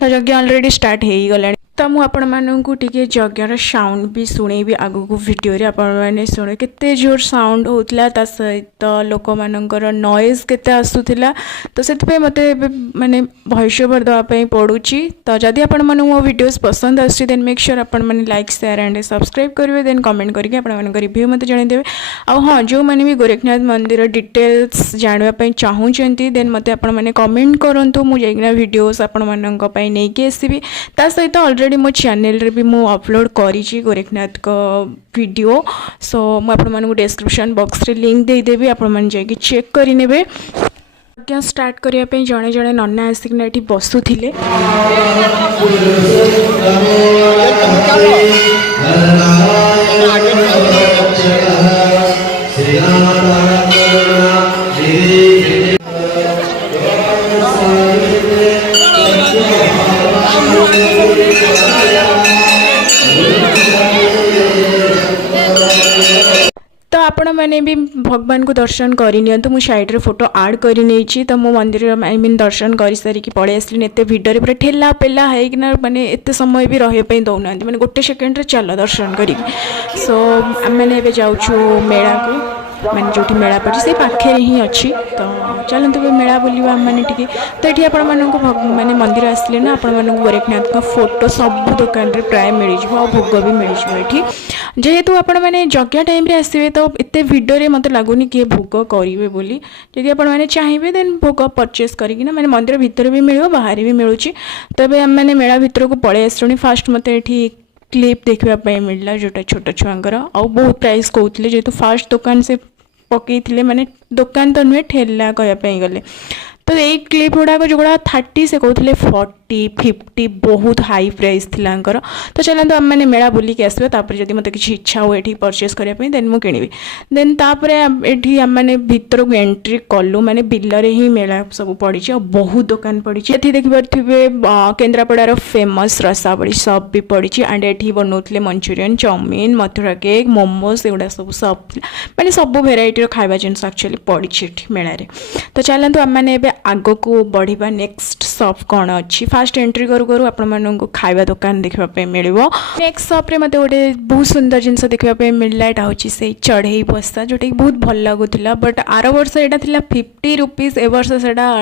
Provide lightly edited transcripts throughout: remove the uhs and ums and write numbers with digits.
तो यज्ञ already start हो गला। तो मुझे आपण मानू टे यज्ञर साउंड भी शुणेबी आगु को वीडियो रे आपण मैंने शुणे केते जोर साउंड होता सहित लोक मानकर नॉइज केते आसुथिला। तो से मते माने वॉइस ओवर देवाई पड़ुची। तो जदि आपण मानू मो वीडियोस पसंद आसुची देन मेक श्योर आपण माने लाइक शेयर एंड सब्सक्राइब करेंगे। देन कमेंट करके आपण मानक रिव्यू मते जणैदेबे। आ हाँ जो मैंने भी गोरखनाथ मंदिर डिटेल्स जानवाई चाहूँगी देन मते आपण माने कमेंट करंतु मु जाइना वीडियोस आपण मानक पई नै के आसीबी। ता सहित ऑलरेडी मो चैनल रे भी मु अपलोड करिछि गोरखनाथ का वीडियो। सो मु आपण मानक डिस्क्रिप्शन बॉक्स रे लिंक दे देबी आपण माने जाके चेक करि नेबे। क्या स्टार्ट करिया पे जणे जणे नन्ना आसिकना एठी बसुथिले। तो आपण मैंने भी भगवान को दर्शन करनी तो मुझे साइड रे फोटो आड कर तो मो मंदिर आई मीन दर्शन कर सारिकी पड़े आसली। एत भिड़ पूरा ठेला पेला होना माने एत समय भी रही दौना माने गोटे सेकेंड रे चल दर्शन करी। सो आम मैंने जाऊँ मेला को माने जो मेला पड़ी से पाखे ही अच्छी। तो चलते मेला बुलवा मैंने टी। तो ये आपण माने मंदिर आसले ना आपण मानक गोरखनाथ का फोटो सब दुकान रे प्राय मिल जाए भोग भी मिल जाए। जेहेतु आपण मैंने यज्ञ टाइम रे आसवे तो एते भिड़ रे मते लागुनी किए भोग करेंगे बोली। जदि आपण मैंने चाहिए देन भोग परचेस करना माने मंदिर भितर भी मिल बाहर भी मिलूँ। तबे आम मैंने मेला भितर को पड़े आसलुनी। फास्ट मते एठी क्लिप देखापी मिलला जोटा छोट छुआंकर आ बहुत प्राइस कहते जेहेतु फास्ट दुकान से पकईले माने दुकान तो नुहे ठेला कहवाई गले। तो ये क्लिप गुड़ाक जो 30 से कहते 40 50 बहुत हाई प्राइस थिला। तो चलते आम मैंने मेला बुलिक आसबे तापर जदि मते किछि इच्छा हुए ये परचेस करने देन मु किनिबी। देन तापर एठी आम मैंने भितर को एंट्री कलु माने बिलरे ही मेला सब पड़ी और बहुत दुकान पड़ी। एठी देखि पारथिबे केन्द्रापड़ार फेमस रसाबड़ी सब भी पड़ी। एंड एठी बनौतले Manchurian chow mein Mathura cake momos एगुड़ा सब सब माने सब भेराइटी खाଇବା जिनस एक्चुअली पड़ी मेला रे। तो चलते आम मैंने आग को बढ़िबा नेक्स्ट शॉप कौन अच्छी। फास्ट एंट्री करू करू आपण मानक खाଇବା दुकान देखापी मिल। नेक्स्ट शॉप रे मते गोटे बहुत सुंदर जिनस देखापी मिलला। एटा होची से चढ़ई बस्ता जोटा कि बहुत भल लगुला। बट आर वर्ष एटा थिला 50 रुपीज ए वर्ष सेटा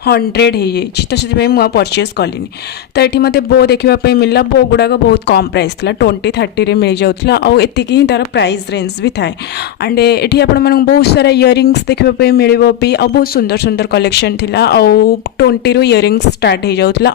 100 हो जाए। तो से मुझे परचेस कलिनी। तो ये मत बो देखापी मिलला। बो गुड़ाक बहुत कम प्राइस था 20-30 रे मिल जाऊला। आउ एतिक ही तार प्राइस रेंज भी थाए। एंड ये आपण बहुत सारा इयरिंग्स देखापी मिल भी आ बहुत सुंदर सुंदर कलेक्शन थिला। आउ 20 रू इयरिंग्स स्टार्ट हो जाऊला।